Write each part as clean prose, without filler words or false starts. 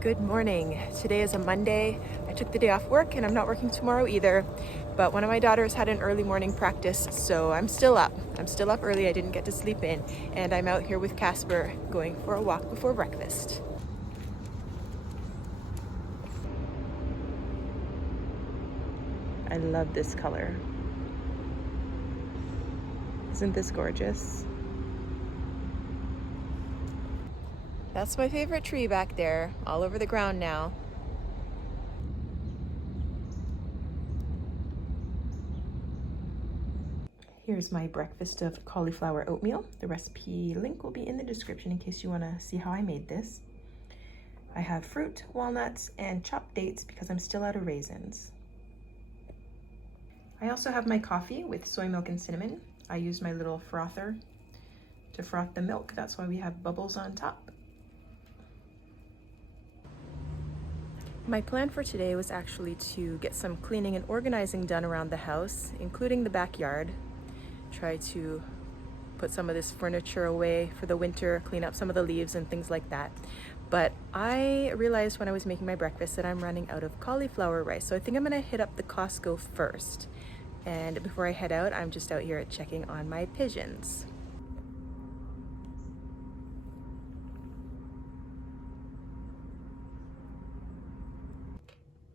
Good morning. Today is a Monday. I took the day off work and I'm not working tomorrow either. But one of my daughters had an early morning practice, so I'm still up. I'm still up early. I didn't get to sleep in. And I'm out here with Casper going for a walk before breakfast. I love this color. Isn't this gorgeous? That's my favorite tree back there, all over the ground now. Here's my breakfast of cauliflower oatmeal. The recipe link will be in the description in case you want to see how I made this. I have fruit, walnuts, and chopped dates because I'm still out of raisins. I also have my coffee with soy milk and cinnamon. I use my little frother to froth the milk. That's why we have bubbles on top. My plan for today was actually to get some cleaning and organizing done around the house, including the backyard. Try to put some of this furniture away for the winter, clean up some of the leaves and things like that. But I realized when I was making my breakfast that I'm running out of cauliflower rice. So I think I'm gonna hit up the Costco first. And before I head out, I'm just out here checking on my pigeons.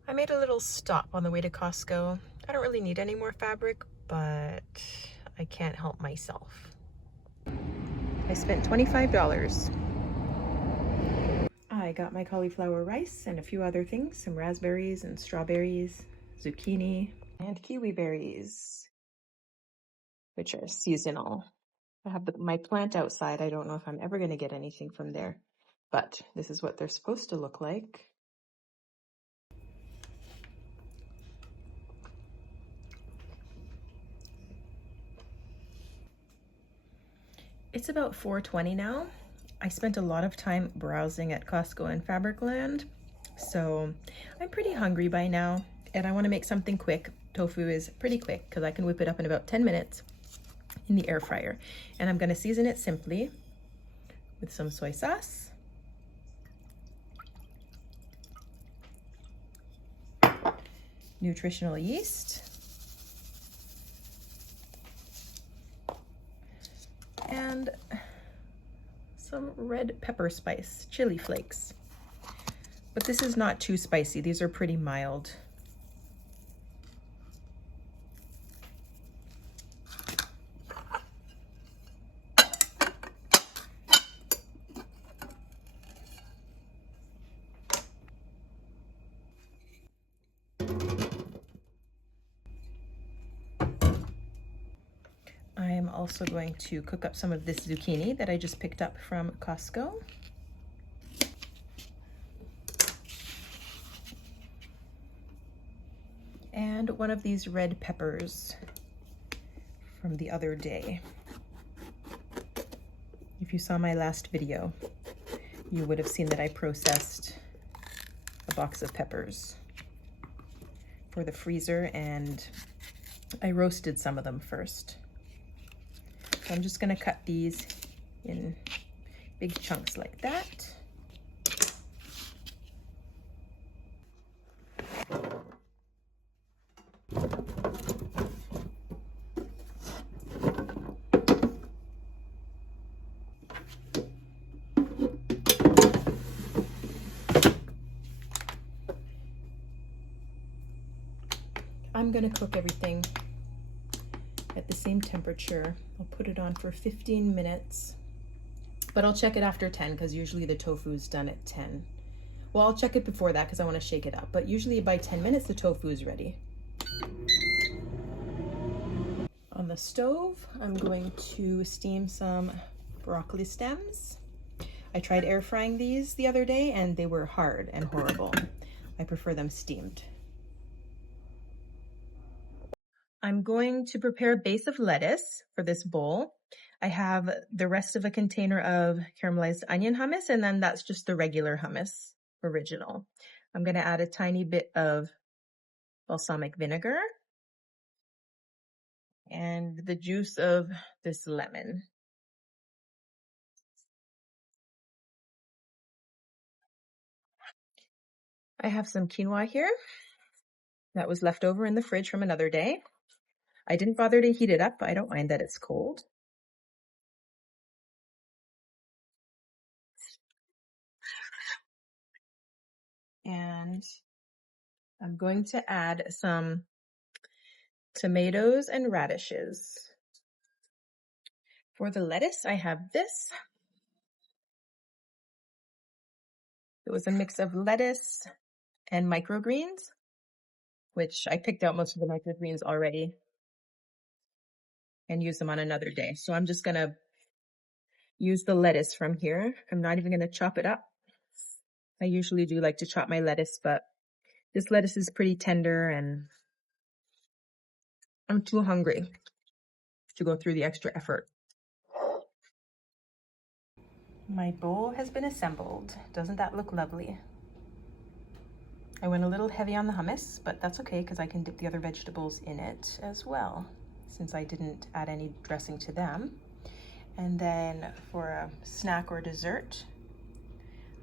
I made a little stop on the way to Costco. I don't really need any more fabric, but I can't help myself. I spent $25. I got my cauliflower rice and a few other things, some raspberries and strawberries, zucchini, and kiwi berries, which are seasonal. I have my plant outside. I don't know if I'm ever going to get anything from there, but this is what they're supposed to look like. It's about 4:20 now. I spent a lot of time browsing at Costco and Fabricland, so I'm pretty hungry by now, and I want to make something quick. Tofu is pretty quick because I can whip it up in about 10 minutes in the air fryer. And I'm going to season it simply with some soy sauce, nutritional yeast, and some red pepper spice, chili flakes. But this is not too spicy. These are pretty mild. I am also going to cook up some of this zucchini that I just picked up from Costco. And one of these red peppers from the other day. If you saw my last video, you would have seen that I processed a box of peppers for the freezer, and I roasted some of them first. So I'm just gonna cut these in big chunks like that. I'm gonna cook everything at the same temperature. I'll put it on for 15 minutes, but I'll check it after 10 because usually the tofu is done at 10. Well, I'll check it before that because I want to shake it up, but usually by 10 minutes the tofu is ready. On the stove, I'm going to steam some broccoli stems. I tried air frying these the other day and they were hard and horrible. I prefer them steamed. I'm going to prepare a base of lettuce for this bowl. I have the rest of a container of caramelized onion hummus, and then that's just the regular hummus, original. I'm going to add a tiny bit of balsamic vinegar and the juice of this lemon. I have some quinoa here that was left over in the fridge from another day. I didn't bother to heat it up. I don't mind that it's cold. And I'm going to add some tomatoes and radishes. For the lettuce, I have this. It was a mix of lettuce and microgreens, which I picked out most of the microgreens already and use them on another day. So I'm just gonna use the lettuce from here. I'm not even gonna chop it up. I usually do like to chop my lettuce, but this lettuce is pretty tender and I'm too hungry to go through the extra effort. My bowl has been assembled. Doesn't that look lovely? I went a little heavy on the hummus, but that's okay because I can dip the other vegetables in it as well, since I didn't add any dressing to them. And then for a snack or dessert,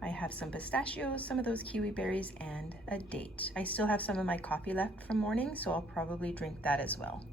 I have some pistachios, some of those kiwi berries, and a date. I still have some of my coffee left from morning, so I'll probably drink that as well.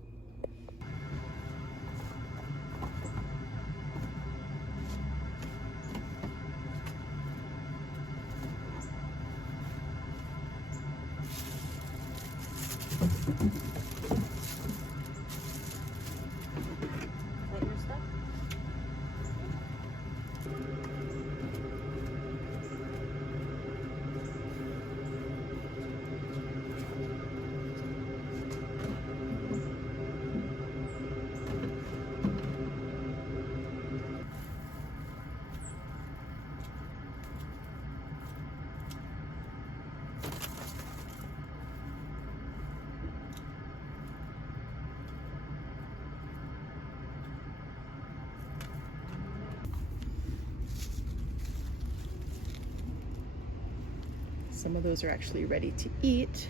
Some of those are actually ready to eat.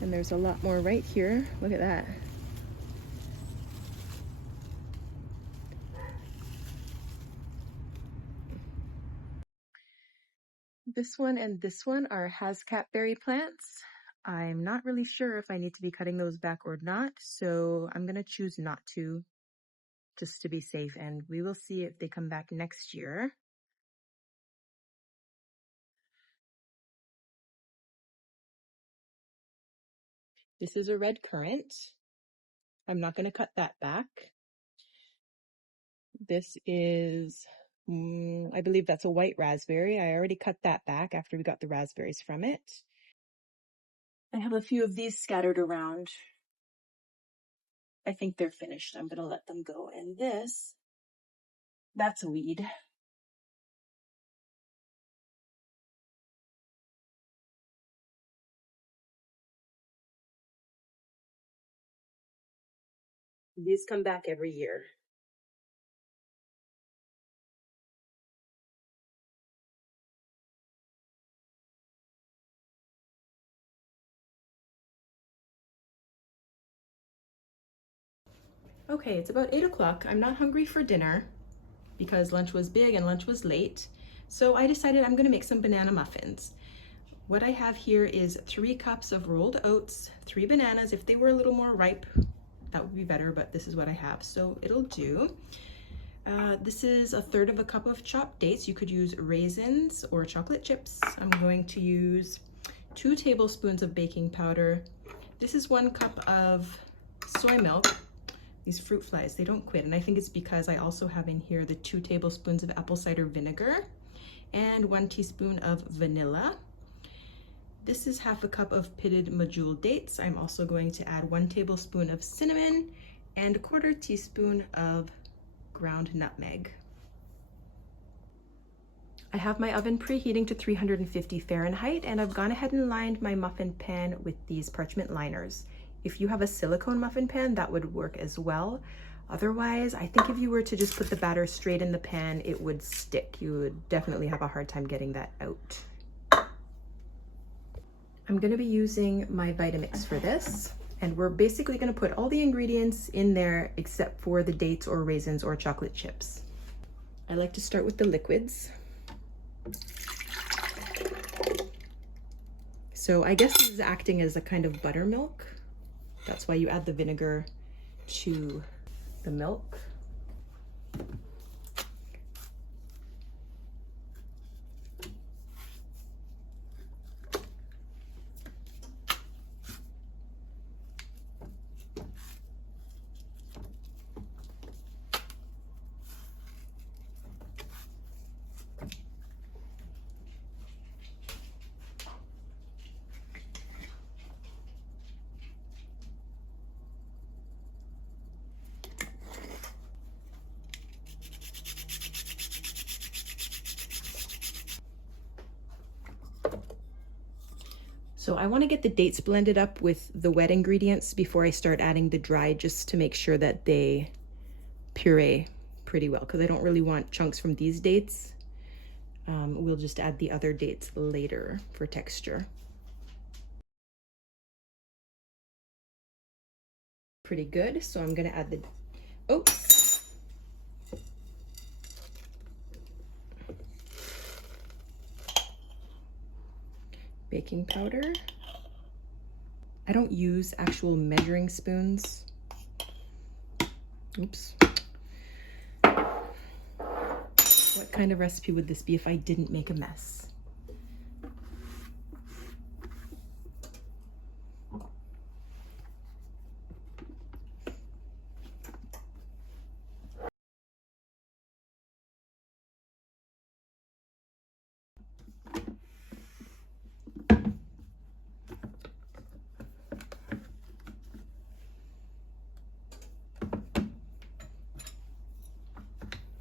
And there's a lot more right here. Look at that. This one and this one are hascap berry plants. I'm not really sure if I need to be cutting those back or not, so I'm gonna choose not to, just to be safe, and we will see if they come back next year. This is a red currant. I'm not gonna cut that back. This is, I believe that's a white raspberry. I already cut that back after we got the raspberries from it. I have a few of these scattered around. I think they're finished. I'm gonna let them go. And this, that's a weed. These come back every year. Okay, it's about 8 o'clock. I'm not hungry for dinner because lunch was big and lunch was late. So I decided I'm gonna make some banana muffins. What I have here is 3 cups of rolled oats, 3 bananas. If they were a little more ripe, that would be better, but this is what I have, so it'll do. This is 1/3 of a cup of chopped dates. You could use raisins or chocolate chips. I'm going to use 2 tablespoons of baking powder. This is 1 cup of soy milk. These fruit flies, they don't quit, and I think it's because I also have in here the 2 tablespoons of apple cider vinegar and 1 teaspoon of vanilla. This is 1/2 cup of pitted medjool dates. I'm also going to add 1 tablespoon of cinnamon and 1/4 teaspoon of ground nutmeg. I have my oven preheating to 350 Fahrenheit, and I've gone ahead and lined my muffin pan with these parchment liners. If you have a silicone muffin pan, that would work as well. Otherwise, I think if you were to just put the batter straight in the pan, it would stick. You would definitely have a hard time getting that out. I'm gonna be using my Vitamix for this, and we're basically gonna put all the ingredients in there except for the dates or raisins or chocolate chips. I like to start with the liquids. So I guess this is acting as a kind of buttermilk. That's why you add the vinegar to the milk. So I want to get the dates blended up with the wet ingredients before I start adding the dry, just to make sure that they puree pretty well, because I don't really want chunks from these dates. We'll just add the other dates later for texture. Pretty good, so I'm gonna add the, oh, baking powder. I don't use actual measuring spoons. Oops. What kind of recipe would this be if I didn't make a mess?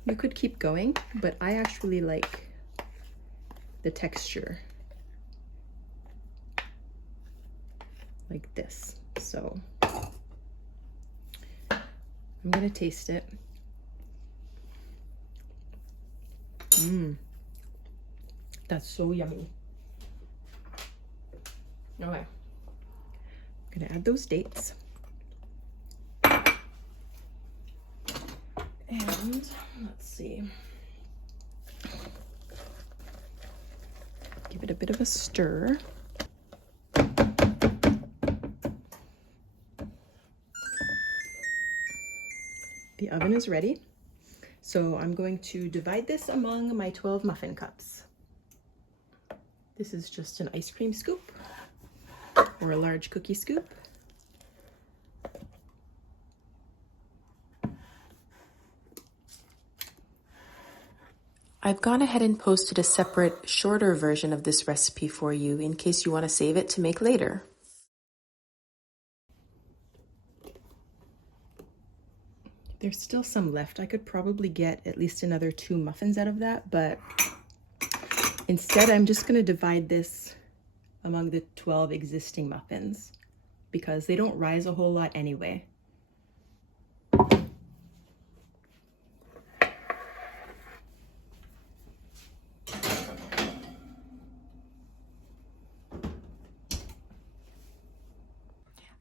You could keep going, but I actually like the texture like this. So I'm gonna taste it. That's so yummy. Okay, I'm gonna add those dates. And let's see, give it a bit of a stir. The oven is ready. So I'm going to divide this among my 12 muffin cups. This is just an ice cream scoop or a large cookie scoop. I've gone ahead and posted a separate, shorter version of this recipe for you in case you want to save it to make later. There's still some left. I could probably get at least another 2 muffins out of that, but instead I'm just going to divide this among the 12 existing muffins because they don't rise a whole lot anyway.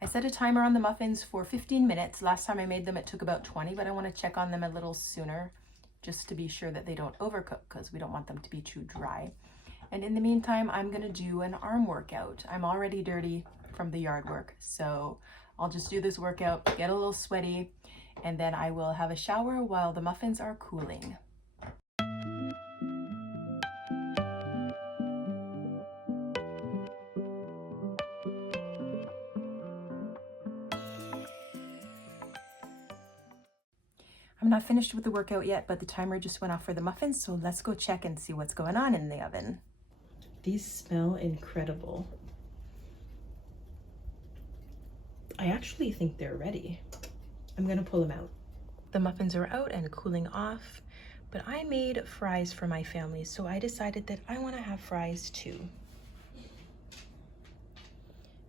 I set a timer on the muffins for 15 minutes. Last time I made them, it took about 20, but I want to check on them a little sooner just to be sure that they don't overcook because we don't want them to be too dry. And in the meantime, I'm going to do an arm workout. I'm already dirty from the yard work, so I'll just do this workout, get a little sweaty, and then I will have a shower while the muffins are cooling. I'm not finished with the workout yet, but the timer just went off for the muffins, so let's go check and see what's going on in the oven. These smell incredible. I actually think they're ready. I'm gonna pull them out. The muffins are out and cooling off, but I made fries for my family, so I decided that I want to have fries too.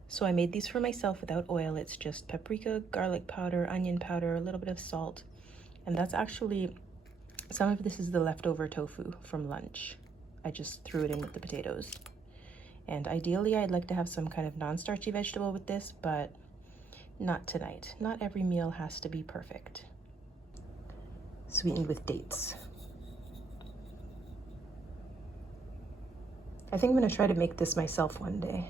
So I made these for myself without oil. It's just paprika, garlic powder, onion powder, a little bit of salt. And that's actually, some of this is the leftover tofu from lunch. I just threw it in with the potatoes. And ideally, I'd like to have some kind of non-starchy vegetable with this, but not tonight. Not every meal has to be perfect. Sweetened with dates. I think I'm gonna try to make this myself one day.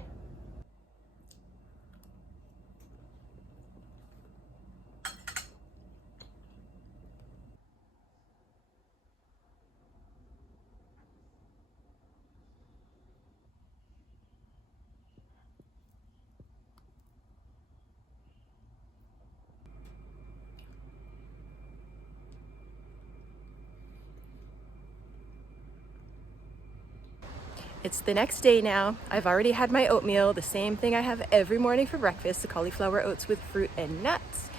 It's the next day now. I've already had my oatmeal, the same thing I have every morning for breakfast, the cauliflower oats with fruit and nuts.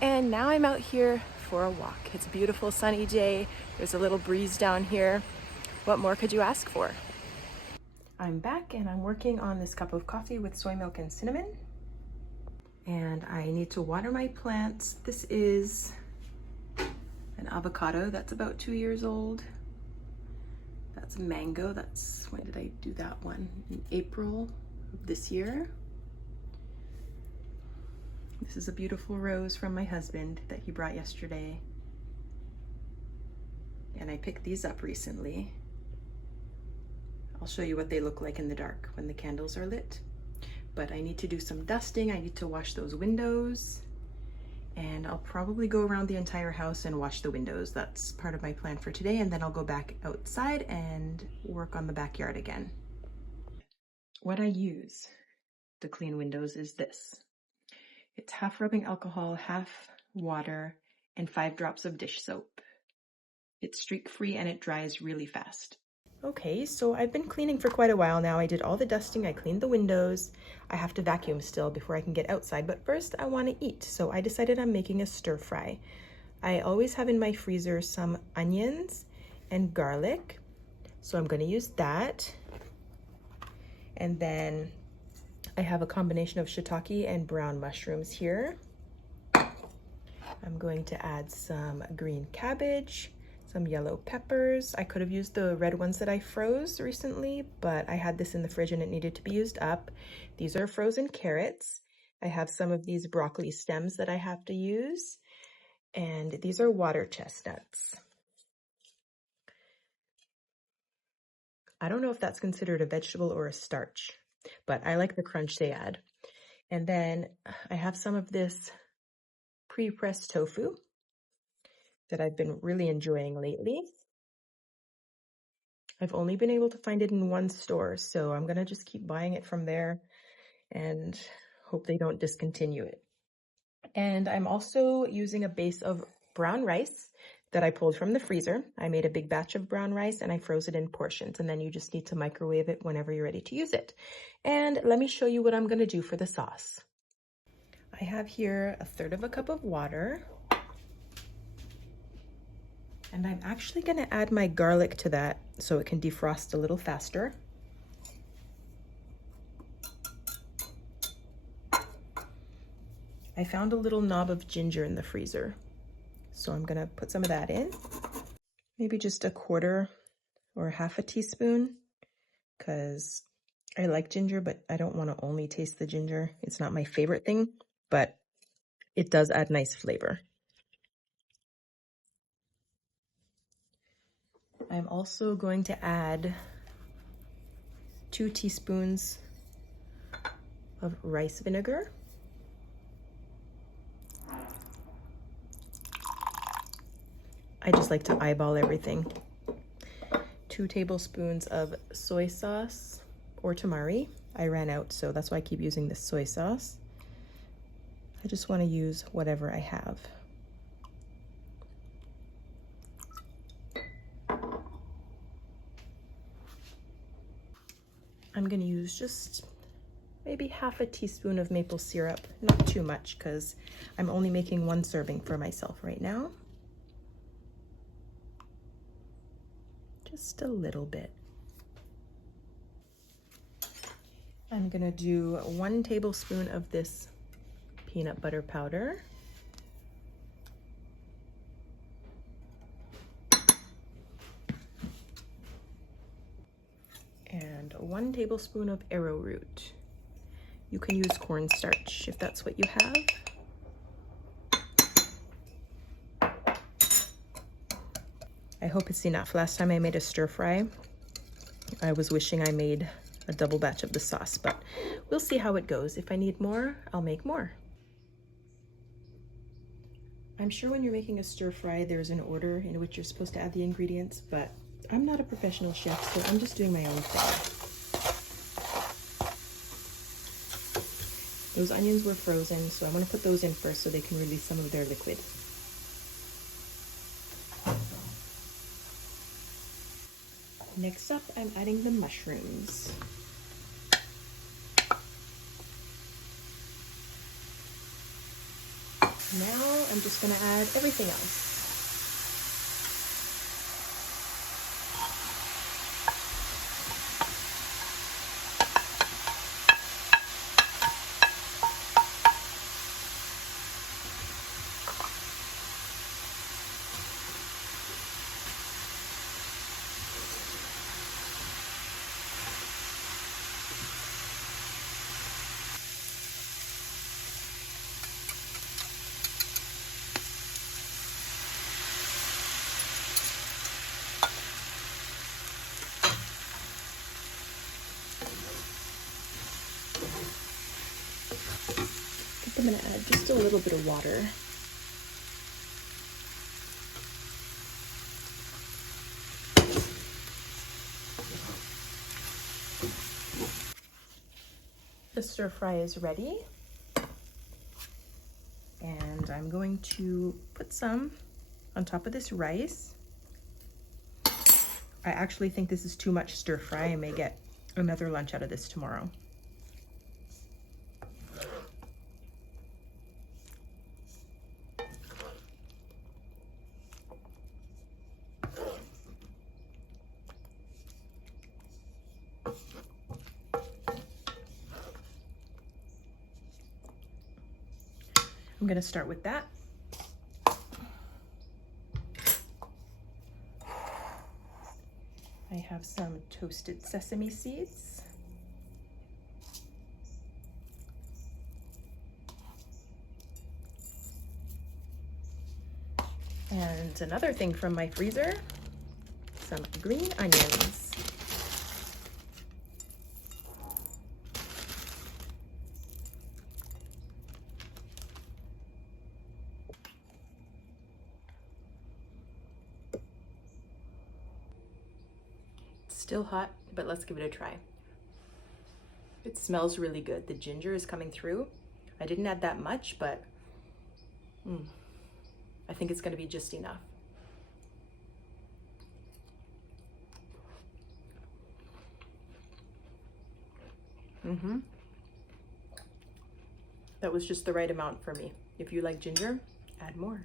And now I'm out here for a walk. It's a beautiful sunny day. There's a little breeze down here. What more could you ask for? I'm back and I'm working on this cup of coffee with soy milk and cinnamon. And I need to water my plants. This is an avocado that's about 2 years old. That's a mango. When did I do that one? In April of this year. This is a beautiful rose from my husband that he brought yesterday. And I picked these up recently. I'll show you what they look like in the dark when the candles are lit. But I need to do some dusting. I need to wash those windows. And I'll probably go around the entire house and wash the windows. That's part of my plan for today. And then I'll go back outside and work on the backyard again. What I use to clean windows is this. It's half rubbing alcohol, half water, and 5 drops of dish soap. It's streak-free and it dries really fast. Okay, so I've been cleaning for quite a while now. I did all the dusting, I cleaned the windows. I have to vacuum still before I can get outside, but first I want to eat. So I decided I'm making a stir fry. I always have in my freezer some onions and garlic. So I'm going to use that. And then I have a combination of shiitake and brown mushrooms here. I'm going to add some green cabbage, some yellow peppers. I could have used the red ones that I froze recently, but I had this in the fridge and it needed to be used up. These are frozen carrots. I have some of these broccoli stems that I have to use. And these are water chestnuts. I don't know if that's considered a vegetable or a starch, but I like the crunch they add. And then I have some of this pre-pressed tofu that I've been really enjoying lately. I've only been able to find it in one store, so I'm gonna just keep buying it from there and hope they don't discontinue it. And I'm also using a base of brown rice that I pulled from the freezer. I made a big batch of brown rice and I froze it in portions, and then you just need to microwave it whenever you're ready to use it. And let me show you what I'm gonna do for the sauce. I have here 1/3 cup of water. And I'm actually gonna add my garlic to that so it can defrost a little faster. I found a little knob of ginger in the freezer, so I'm gonna put some of that in. Maybe just 1/4 or 1/2 teaspoon, because I like ginger, but I don't wanna only taste the ginger. It's not my favorite thing, but it does add nice flavor. I'm also going to add 2 teaspoons of rice vinegar. I just like to eyeball everything. 2 tablespoons of soy sauce or tamari. I ran out, so that's why I keep using this soy sauce. I just want to use whatever I have. I'm going to use just maybe 1/2 teaspoon of maple syrup, not too much because I'm only making 1 serving for myself right now. Just a little bit. I'm going to do 1 tablespoon of this peanut butter powder. And 1 tablespoon of arrowroot. You can use cornstarch if that's what you have. I hope it's enough. Last time I made a stir fry, I was wishing I made a double batch of the sauce, but we'll see how it goes. If I need more, I'll make more. I'm sure when you're making a stir fry, there's an order in which you're supposed to add the ingredients, but I'm not a professional chef, so I'm just doing my own thing. Those onions were frozen, so I'm going to put those in first so they can release some of their liquid. Next up, I'm adding the mushrooms. Now I'm just gonna add everything else. I'm going to add just a little bit of water. The stir fry is ready. And I'm going to put some on top of this rice. I actually think this is too much stir fry. I may get another lunch out of this tomorrow. I'm going to start with that. I have some toasted sesame seeds. And another thing from my freezer, some green onions. Still hot, but let's give it a try. It smells really good. The ginger is coming through. I didn't add that much, but I think it's going to be just enough. That was just the right amount for me. If you like ginger, add more.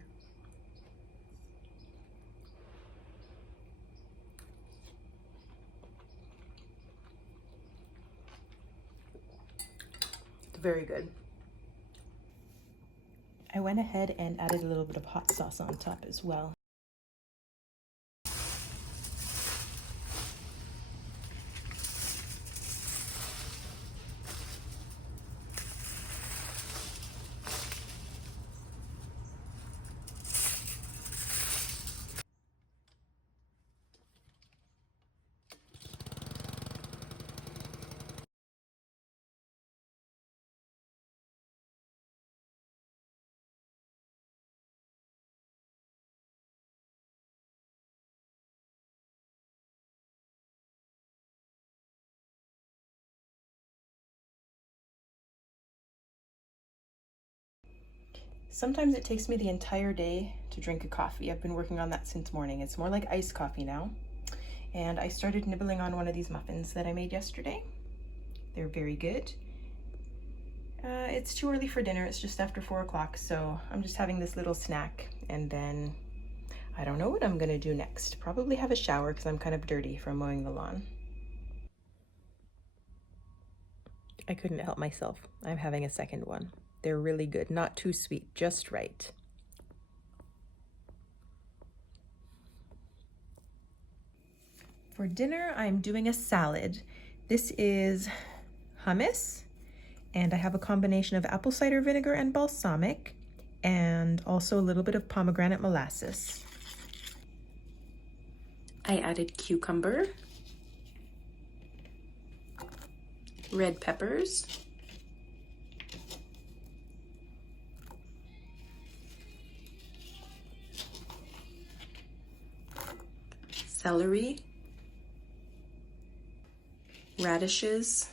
Very good. I went ahead and added a little bit of hot sauce on top as well. Sometimes it takes me the entire day to drink a coffee. I've been working on that since morning. It's more like iced coffee now. And I started nibbling on one of these muffins that I made yesterday. They're very good. It's too early for dinner. It's just after 4 o'clock, so I'm just having this little snack, and then I don't know what I'm gonna do next. Probably have a shower because I'm kind of dirty from mowing the lawn. I couldn't help myself. I'm having a second one. They're really good, not too sweet, just right. For dinner, I'm doing a salad. This is hummus, and I have a combination of apple cider vinegar and balsamic, and also a little bit of pomegranate molasses. I added cucumber, red peppers, celery, radishes,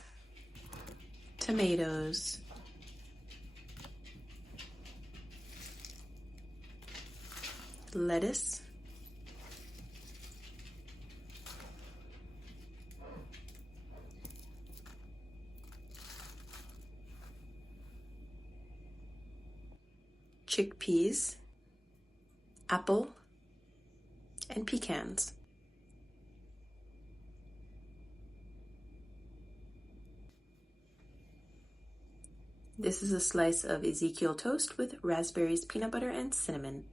tomatoes, lettuce, chickpeas, apple, and pecans. This is a slice of Ezekiel toast with raspberries, peanut butter, and cinnamon.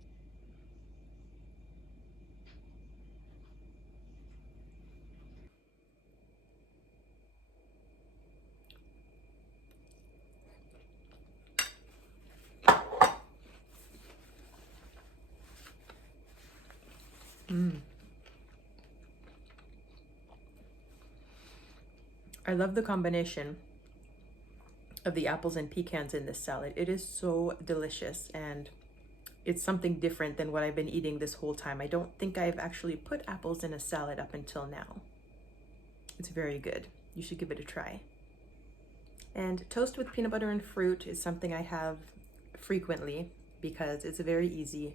I love the combination of the apples and pecans in this salad. It is so delicious, and it's something different than what I've been eating this whole time. I don't think I've actually put apples in a salad up until now. It's very good. You should give it a try. And toast with peanut butter and fruit is something I have frequently because it's very easy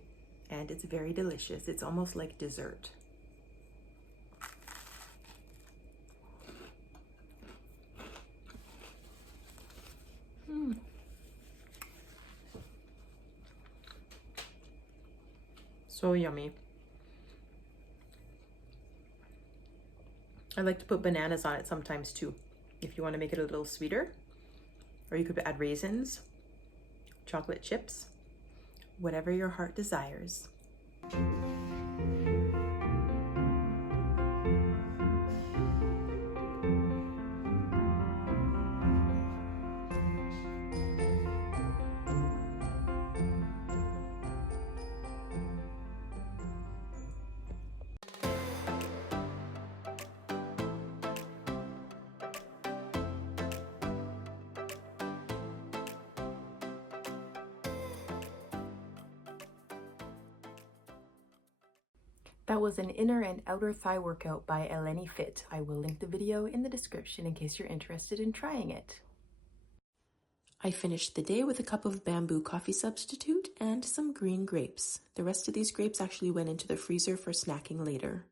and it's very delicious. It's almost like dessert. So yummy. I like to put bananas on it sometimes too, if you want to make it a little sweeter. Or you could add raisins, chocolate chips, whatever your heart desires. That was an inner and outer thigh workout by Eleni Fit. I will link the video in the description in case you're interested in trying it. I finished the day with a cup of bamboo coffee substitute and some green grapes. The rest of these grapes actually went into the freezer for snacking later.